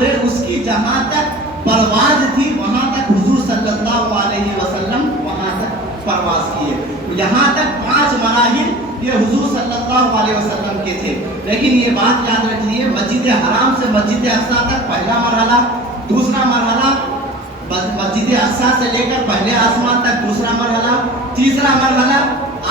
پورے اس کی جہاں تک پرواز تھی وہاں تک حضور صلی اللہ علیہ وسلم وہاں تک پرواز کیے. یہاں تک 5 مراحل یہ حضور صلی اللہ علیہ وسلم کے تھے. لیکن یہ بات یاد رکھیے، مسجد حرام سے مسجد اقصیٰ تک پہلا مرحلہ، دوسرا مرحلہ مسجد اقصیٰ سے لے کر پہلے آسمان تک دوسرا مرحلہ، تیسرا مرحلہ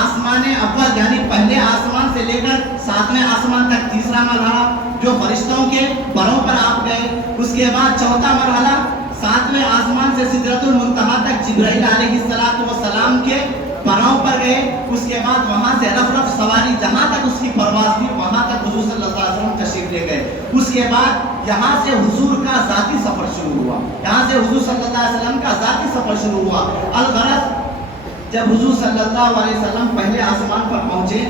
آسمان اول یعنی پہلے آسمان سے لے کر 7ویں آسمان تک تیسرا مرحلہ جو فرشتوں کے پروں پر آپ گئے. اس کے بعد چوتھا مرحلہ 7ویں آسمان سے سدرۃ المنتہا تک جبرائیل علیہ السلام کے پروں پر گئے. اس کے بعد وہاں سے رف رف سواری جہاں تک اس کی پرواز تھی وہاں تک حضور صلی اللہ علیہ وسلم تشریف لے گئے. اس کے بعد یہاں سے حضور کا ذاتی سفر شروع ہوا، یہاں سے حضور صلی اللہ علیہ وسلم کا ذاتی سفر شروع ہوا. الغرض جب حضور صلی اللہ علیہ وسلم پہلے آسمان پر پہنچے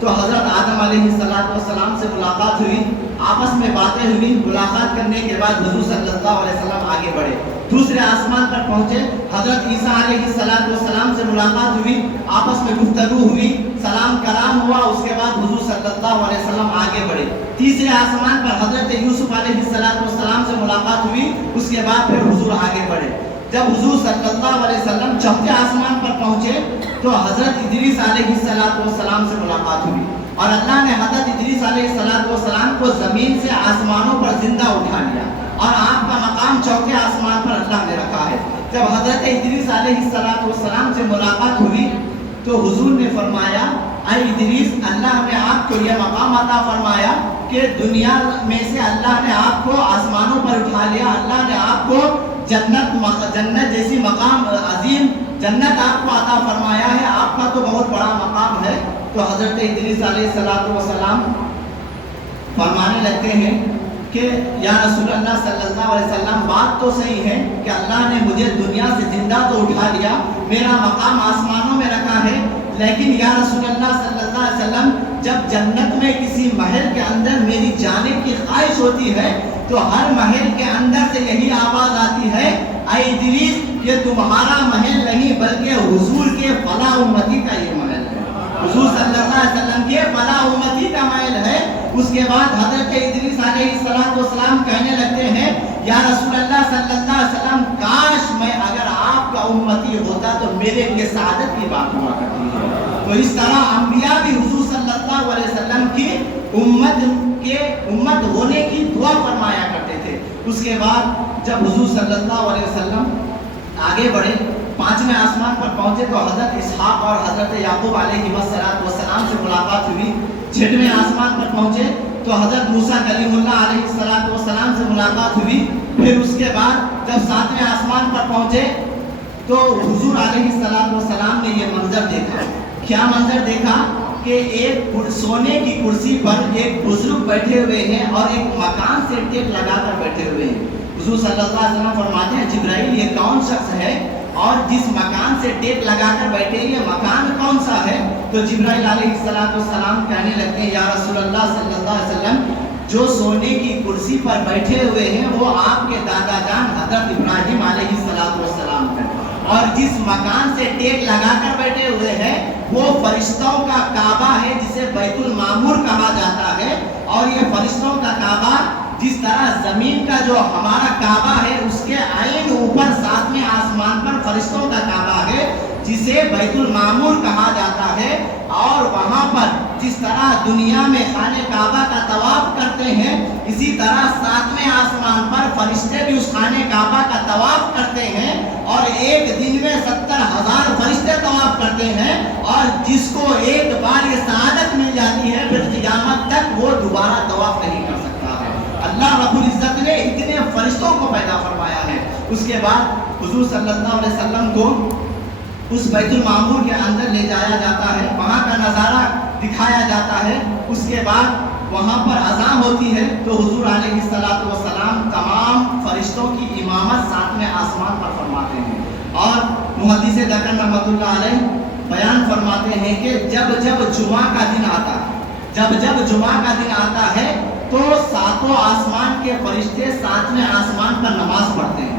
تو حضرت آدم علیہ السلام سے ملاقات ہوئی، آپس میں باتیں ہوئی. ملاقات کرنے کے بعد حضور صلی اللہ علیہ وسلم آگے بڑھے. دوسرے آسمان پر پہنچے، حضرت عیسیٰ علیہ السلام سے ملاقات ہوئی، آپس میں گفتگو ہوئی، سلام کلام ہوا. اس کے بعد حضور صلی اللہ علیہ وسلم آگے بڑھے. تیسرے آسمان پر حضرت یوسف علیہ السلام سے ملاقات ہوئی. اس کے بعد پھر حضور آگے بڑھے. جب حضور صلی اللہ علیہ وسلم چوتھے آسمان پر پہنچے تو حضرت ادریس علیہ السلام سے ملاقات ہوئی اور اللہ نے حضرت ادریس علیہ السلام کو زمین سے آسمانوں پر زندہ اٹھا لیا اور آپ کا مقام چوتھے آسمان پر اللہ نے رکھا ہے. جب حضرت ادریس علیہ السلام سے ملاقات ہوئی تو حضور نے فرمایا، اے ادریس، اللہ نے آپ کو یہ مقام عطا فرمایا کہ دنیا میں سے اللہ نے آپ کو آسمانوں پر اٹھا لیا. اللہ نے آپ کو جنت جیسی مقام عظیم جنت آپ کو عطا فرمایا ہے، آپ کا تو بہت بڑا مقام ہے. تو حضرت ادریس علیہ السلام فرمانے لگتے ہیں کہ یا رسول اللہ صلی اللہ علیہ وسلم، بات تو صحیح ہے کہ اللہ نے مجھے دنیا سے زندہ تو اٹھا لیا، میرا مقام آسمانوں میں رکھا ہے، لیکن یا رسول اللہ صلی اللہ علیہ وسلم جب جنت میں کسی محل کے اندر میری جانے کی خواہش ہوتی ہے تو ہر محل کے اندر سے یہی آواز آتی ہے، اے ادریس، یہ تمہارا محل نہیں بلکہ حضور کے فلاح امتی کا یہ محل ہے، حضور صلی اللہ علیہ وسلم کے فلاح امتی کا محل ہے. اس کے بعد حضرت ادریس علیہ السلام کہنے لگتے ہیں، یا رسول اللہ صلی اللہ علیہ وسلم، کاش میں اگر آپ کا امتی ہوتا تو میرے لیے سعادت کی بات ہوا کرتی ہے. تو اس طرح انبیاء بھی حضور صلی اللہ علیہ وسلم کی امت ہونے کی دعا فرمایا کرتے تھے. اس کے بعد جب حضور صلی اللہ علیہ وسلم آگے بڑھے، 5ویں آسمان پر پہنچے تو حضرت اسحاق اور حضرت یعقوب علیہ السلام سے ملاقات ہوئی. 6ویں آسمان پر پہنچے تو حضرت موسیٰ کلیم اللہ علیہ السلام سے ملاقات ہوئی. پھر اس کے بعد جب 7ویں آسمان پر پہنچے تو حضور علیہ السلام نے یہ منظر دیکھا. کیا منظر دیکھا کہ ایک سونے کی کرسی پر ایک بزرگ بیٹھے ہوئے ہیں اور ایک مکان سے ٹیک لگا کر بیٹھے ہوئے ہیں. حضور صلی اللہ علیہ وسلم فرماتے ہیں، جبرائیل، یہ کون شخص ہے اور جس مکان سے ٹیک لگا کر بیٹھے، یہ مکان کون سا ہے؟ تو جبرائیل علیہ السلام کہنے لگتے ہیں، یا رسول اللہ صلی اللہ علیہ وسلم، جو سونے کی کرسی پر بیٹھے ہوئے ہیں وہ آپ کے دادا جان حضرت ابراہیم علیہ السلام ہیں، اور جس مکان سے ٹیک لگا کر بیٹھے ہوئے ہیں وہ فرشتوں کا کعبہ ہے جسے بیت المعمور کہا جاتا ہے. اور یہ فرشتوں کا کعبہ جس طرح زمین کا جو ہمارا کعبہ ہے اس کے عین اوپر 7ویں آسمان پر فرشتوں کا کعبہ ہے جسے بیت المعمور کہا جاتا ہے. اور وہاں پر جس طرح دنیا میں خانہ کعبہ کا طواف کرتے ہیں اسی طرح 7ویں آسمان پر فرشتے بھی اس خانہ کعبہ کا طواف کرتے ہیں اور ایک دن میں 70,000 فرشتے طواف کرتے ہیں. اور جس کو ایک بار یہ سعادت مل جاتی ہے پھر قیامت تک وہ دوبارہ طواف نہیں کر سکتا ہے. اللہ رب العزت نے اتنے فرشتوں کو پیدا فرمایا ہے. اس کے بعد حضور صلی اللہ علیہ وسلم کو اس بیت المعمور کے اندر لے جایا جاتا ہے، وہاں کا نظارہ دکھایا جاتا ہے. اس کے بعد وہاں پر اذان ہوتی ہے تو حضور علیہ السلام تمام فرشتوں کی امامت 7ویں آسمان پر فرماتے ہیں. اور محدث دکن رحمۃ اللہ علیہ بیان فرماتے ہیں کہ جب جمعہ کا دن آتا ہے، جب جمعہ کا دن آتا ہے تو 7 آسمان کے فرشتے 7ویں آسمان پر نماز پڑھتے ہیں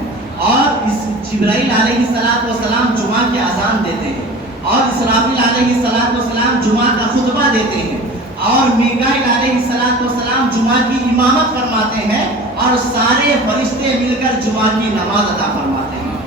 اور اس جبرائیل علیہ السلام جمعہ کی اذان دیتے ہیں اور اسرافیل علیہ السلام جمعہ کا خطبہ دیتے ہیں اور میکائیل علیہ السلام جمعہ کی امامت فرماتے ہیں اور سارے فرشتے مل کر جمعہ کی نماز ادا فرماتے ہیں۔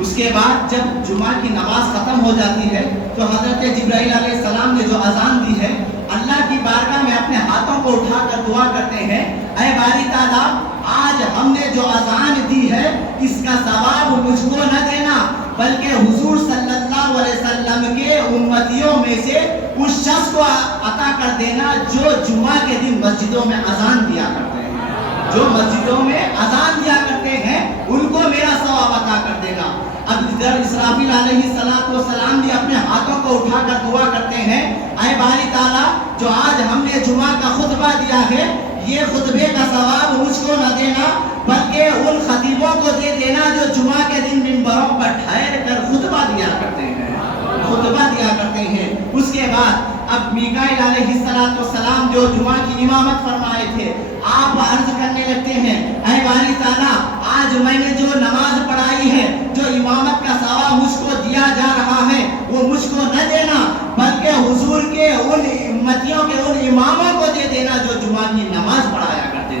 اس کے بعد جب جمعہ کی نماز ختم ہو جاتی ہے تو حضرت جبرائیل علیہ السلام نے جو اذان دی ہے، اللہ کی بارگاہ میں اپنے ہاتھوں کو اٹھا کر دعا کرتے ہیں، اے باری تعالیٰ، آج ہم نے جو اذان دی ہے اس کا ثواب مجھ کو نہ دینا، بلکہ حضور صلی اللہ علیہ وسلم کے امتیوں میں سے اس شخص کو عطا کر دینا جو جمعہ کے دن مسجدوں میں اذان دیا کرتے ہیں، جو مسجدوں میں اذان دیا کرتے ہیں ان کو میرا ثواب عطا کر دینا۔ اب ادھر اسرافیل علیہ السلام بھی اپنے ہاتھوں کو اٹھا کر دعا کرتے ہیں، اے باری تعالیٰ، جو آج ہم نے جمعہ کا خطبہ دیا ہے یہ خطبے کا ثواب مجھ کو نہ دینا، بلکہ ان خطیبوں کو دے دینا جو جمعہ کے دن منبروں پر ٹھہر کر خطبہ دیا کرتے ہیں۔ اس کے بعد اب میکائیل علیہ السلام جو جمعہ کی امامت فرمائے تھے، آپ عرض کرنے لگتے ہیں، اے باری تعالیٰ، آج میں نے جو نماز پڑھائی ہے، جو امامت کا ثواب مجھ کو دیا جا رہا ہے وہ مجھ کو نہ دینا، بلکہ حضور کے ان امتیوں کے ان اماموں کو دے دینا جو جمعہ کی نماز پڑھایا کرتے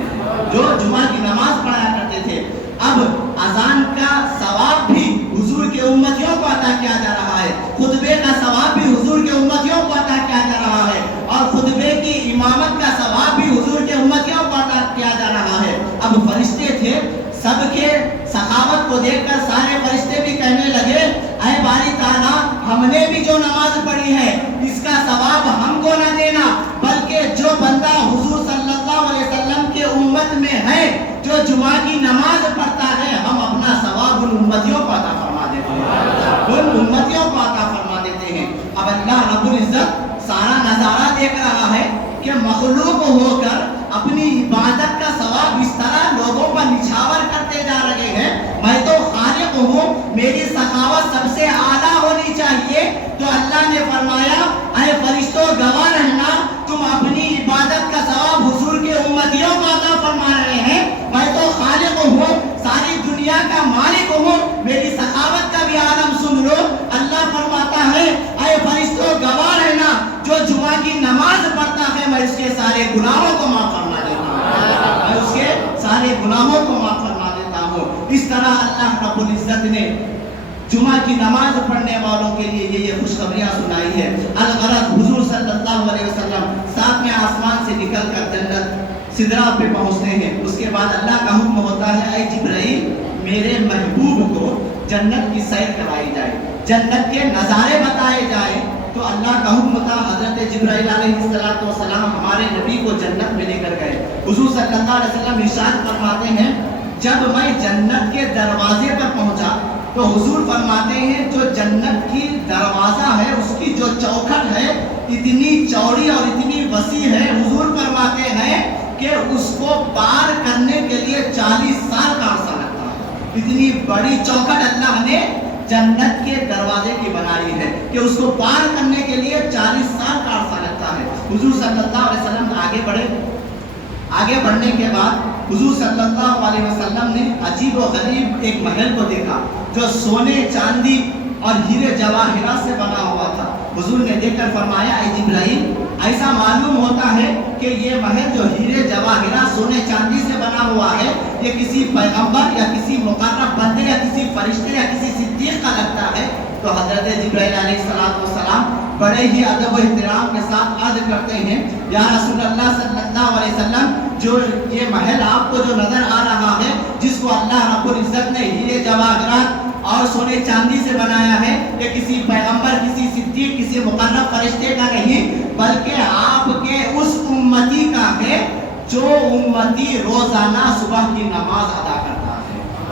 تھے۔ اب اذان کا ثواب بھی حضور کے امتیوں کو عطا کیا جا رہا ہے، خطبے کا ثواب بھی حضور کے امتیوں کو عطا کیا جا رہا ہے، اور خطبے کی امامت کا ثواب بھی حضور کے امتیوں کو عطا کیا جا رہا ہے۔ اب فرشتے تھے، سب کے سخاوت کو دیکھ کر سارے فرشتے بھی کہنے لگے، اے باری تعالیٰ، ہم نے بھی جو نماز پڑھی ہے اس کا ثواب ہم کو نہ دینا، بلکہ جو بندہ حضور صلی اللہ علیہ وسلم کے امت میں ہے، جو جمعہ کی نماز پڑھتا ہے، ہم اپنا ثواب ان امتیوں کو عطا فرما دیتے ہیں۔ اب اللہ رب العزت سارا نظارہ دیکھ رہا ہے کہ مخلوق ہو کر اپنی عبادت کا ثواب اس طرح لوگوں پر نچھاور کرتے جا رہے ہیں۔ میں تو خالق ہوں، میری سخاوت سب سے اعلیٰ ہونی چاہیے، تو اللہ نے فرمایا، اے فرشتوں، گواہ رہنا، تم اپنی عبادت کا ثواب حضور کے امتیوں کو عطا فرما رہے ہیں، میں تو خالق ہوں، ساری دنیا کا مالک ہوں، میری سخاوت کا بھی عالم سن لو۔ اللہ فرماتا ہے، اے فرشتوں، گواہ رہنا، جو جمعہ کی نماز پڑھتا ہے میں اس کے سارے گناہوں کو معاف فرما دیتا ہوں۔ اس طرح اللہ رب العزت نے جمعہ کی نماز پڑھنے والوں کے لیے یہ خوشخبریاں سنائی ہے۔ الغرض حضور صلی اللہ علیہ وسلم ساتویں آسمان سے نکل کر جنت سدرہ پہ پہنچتے ہیں۔ اس کے بعد اللہ کا حکم ہوتا ہے، اے جبرائیل، میرے محبوب کو جنت کی سیر کرائی جائے، جنت کے نظارے بتائے جائیں۔ تو اللہ کا حکم تھا، حضرت جبرائیل علیہ السلام ہمارے نبی کو جنت میں لے کر گئے۔ حضور صلی اللہ علیہ وسلم ارشاد فرماتے ہیں، جب میں جنت کے دروازے پر پہنچا تو حضور فرماتے ہیں جو جنت کی دروازہ ہے اس کی جو چوکھٹ ہے اتنی چوڑی اور اتنی وسیع ہے، حضور فرماتے ہیں کہ اس کو پار کرنے کے لیے 40 سال کا عرصہ لگتا ہے۔ اتنی بڑی چوکھٹ اللہ نے جنت کے دروازے کی بنائی ہے کہ اس کو پار کرنے کے لیے 40 سال کا عرصہ لگتا ہے۔ حضور صلی اللہ علیہ وسلم آگے بڑھے، آگے بڑھنے کے بعد حضور صلی اللہ علیہ وسلم نے عجیب و غریب ایک محل کو دیکھا جو سونے، چاندی اور ہیرے جواہرات سے بنا ہوا تھا۔ حضور نے دیکھ کر فرمایا، اے جبرائیل، ایسا معلوم ہوتا ہے کہ یہ محل جو ہیرے جواہرات سونے چاندی سے بنا ہوا ہے یہ کسی پیغمبر یا کسی مقرب بندے یا کسی فرشتے یا کسی صدیق کا لگتا ہے۔ تو حضرت جبرائیل علیہ السلام بڑے ہی ادب و احترام کے ساتھ عرض کرتے ہیں، یا رسول اللہ صلی اللہ علیہ وسلم، جو یہ محل آپ کو جو نظر آ رہا ہے جس کو اللہ رب العزت نے ہیرے جواہرات اور سونے چاندی سے بنایا ہے، یہ کسی پیغمبر، کسی صدیق، کسی مقرب فرشتے کا نہیں، بلکہ آپ کے اس امتی کا ہے جو امتی روزانہ صبح کی نماز ادا کرتا ہے،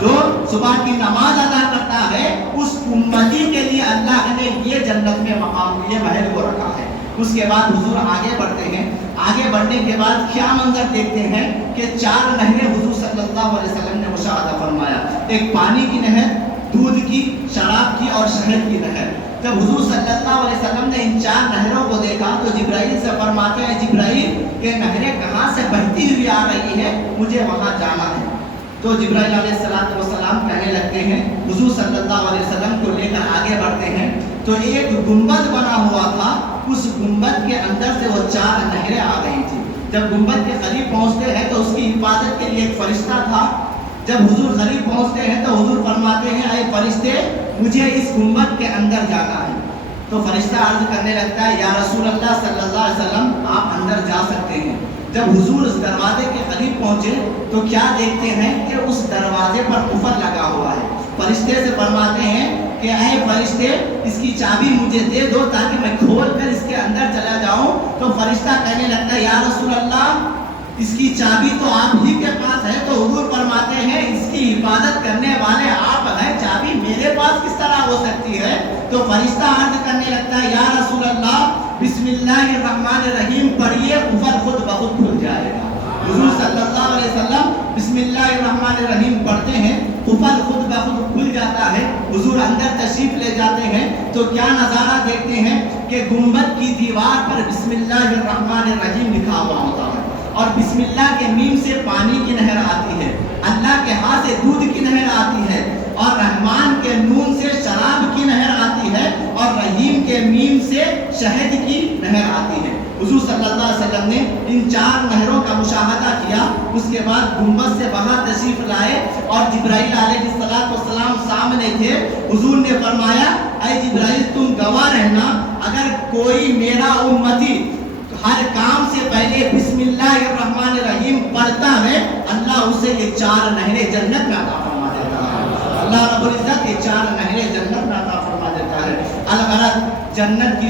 جو صبح کی نماز ادا کرتا ہے، اس امتی کے لیے اللہ نے یہ جنت میں مقام، یہ محل کو رکھا ہے۔ اس کے بعد حضور آگے بڑھتے ہیں، آگے بڑھنے کے بعد کیا منظر دیکھتے ہیں کہ 4 نہریں حضور صلی اللہ علیہ وسلم نے مشاہدہ فرمایا، ایک پانی کی نہر، دودھ کی، شراب کی اور شہد کی نہر۔ جب حضور صلی اللہ علیہ وسلم نے ان 4 نہروں کو دیکھا تو جبرائیل سے فرماتے ہیں، جبرائیل، یہ نہریں کہاں سے بہتی ہوئی آ رہی ہے، مجھے وہاں جانا ہے۔ تو جبرائیل علیہ السلام کہنے لگتے ہیں، حضور صلی اللہ علیہ وسلم کو لے کر آگے بڑھتے ہیں تو ایک گنبد بنا ہوا تھا، اس گنبد کے اندر سے وہ 4 نہریں آ رہی تھی۔ جب گنبد کے قریب پہنچتے ہیں تو اس کی حفاظت کے لیے ایک فرشتہ تھا. جب حضور قریب پہنچتے ہیں تو حضور فرماتے ہیں اے فرشتے مجھے اس گنبد کے اندر جانا ہے. تو فرشتہ عرض کرنے لگتا ہے یا رسول اللہ صلی اللہ علیہ وسلم آپ اندر جا سکتے ہیں. جب حضور اس دروازے کے قریب پہنچے تو کیا دیکھتے ہیں کہ اس دروازے پر قفل لگا ہوا ہے. فرشتے سے فرماتے ہیں کہ اے فرشتے اس کی چابی مجھے دے دو تاکہ میں کھول کر اس کے اندر چلا جاؤں. تو فرشتہ کہنے لگتا ہے یا رسول اللہ اس کی چابی تو آپ ہی کے پاس ہے. تو حضور فرماتے ہیں اس کی حفاظت کرنے والے آپ ہیں, چابی میرے پاس کس طرح ہو سکتی ہے. تو فرشتہ عرض کرنے لگتا ہے یا رسول اللہ بسم اللہ الرحمن الرحیم پڑھیے قفل خود بخود کھل جائے گا. حضور صلی اللہ علیہ وسلم بسم اللہ الرحمن الرحیم پڑھتے ہیں, قفل خود بخود کھل جاتا ہے. حضور اندر تشریف لے جاتے ہیں تو کیا نظارہ دیکھتے ہیں کہ گنبد کی دیوار پر بسم اللہ الرحمن الرحیم لکھا ہوا ہوتا ہے اور بسم اللہ کے میم سے پانی کی نہر آتی ہے, اللہ کے ہاں سے دودھ کی نہر آتی ہے اور رحمان کے نون سے شراب کی نہر آتی ہے اور رحیم کے میم سے شہد کی نہر آتی ہے. حضور صلی اللہ علیہ وسلم نے ان 4 نہروں کا مشاہدہ کیا. اس کے بعد گنبد سے باہر تشریف لائے اور جبرائیل علیہ السلام سامنے تھے. حضور نے فرمایا اے جبرائیل تم گواہ رہنا اگر کوئی میرا امتی ہر کام سے پہلے بسم اللہ الرحمن الرحیم پڑھتا ہے اللہ اسے یہ 4 نہریں جنت میں عطا فرما دیتا ہے. اللہ رب العزت یہ 4 نہریں جنت میں عطا فرما دیتا ہے. الغرض جنت کی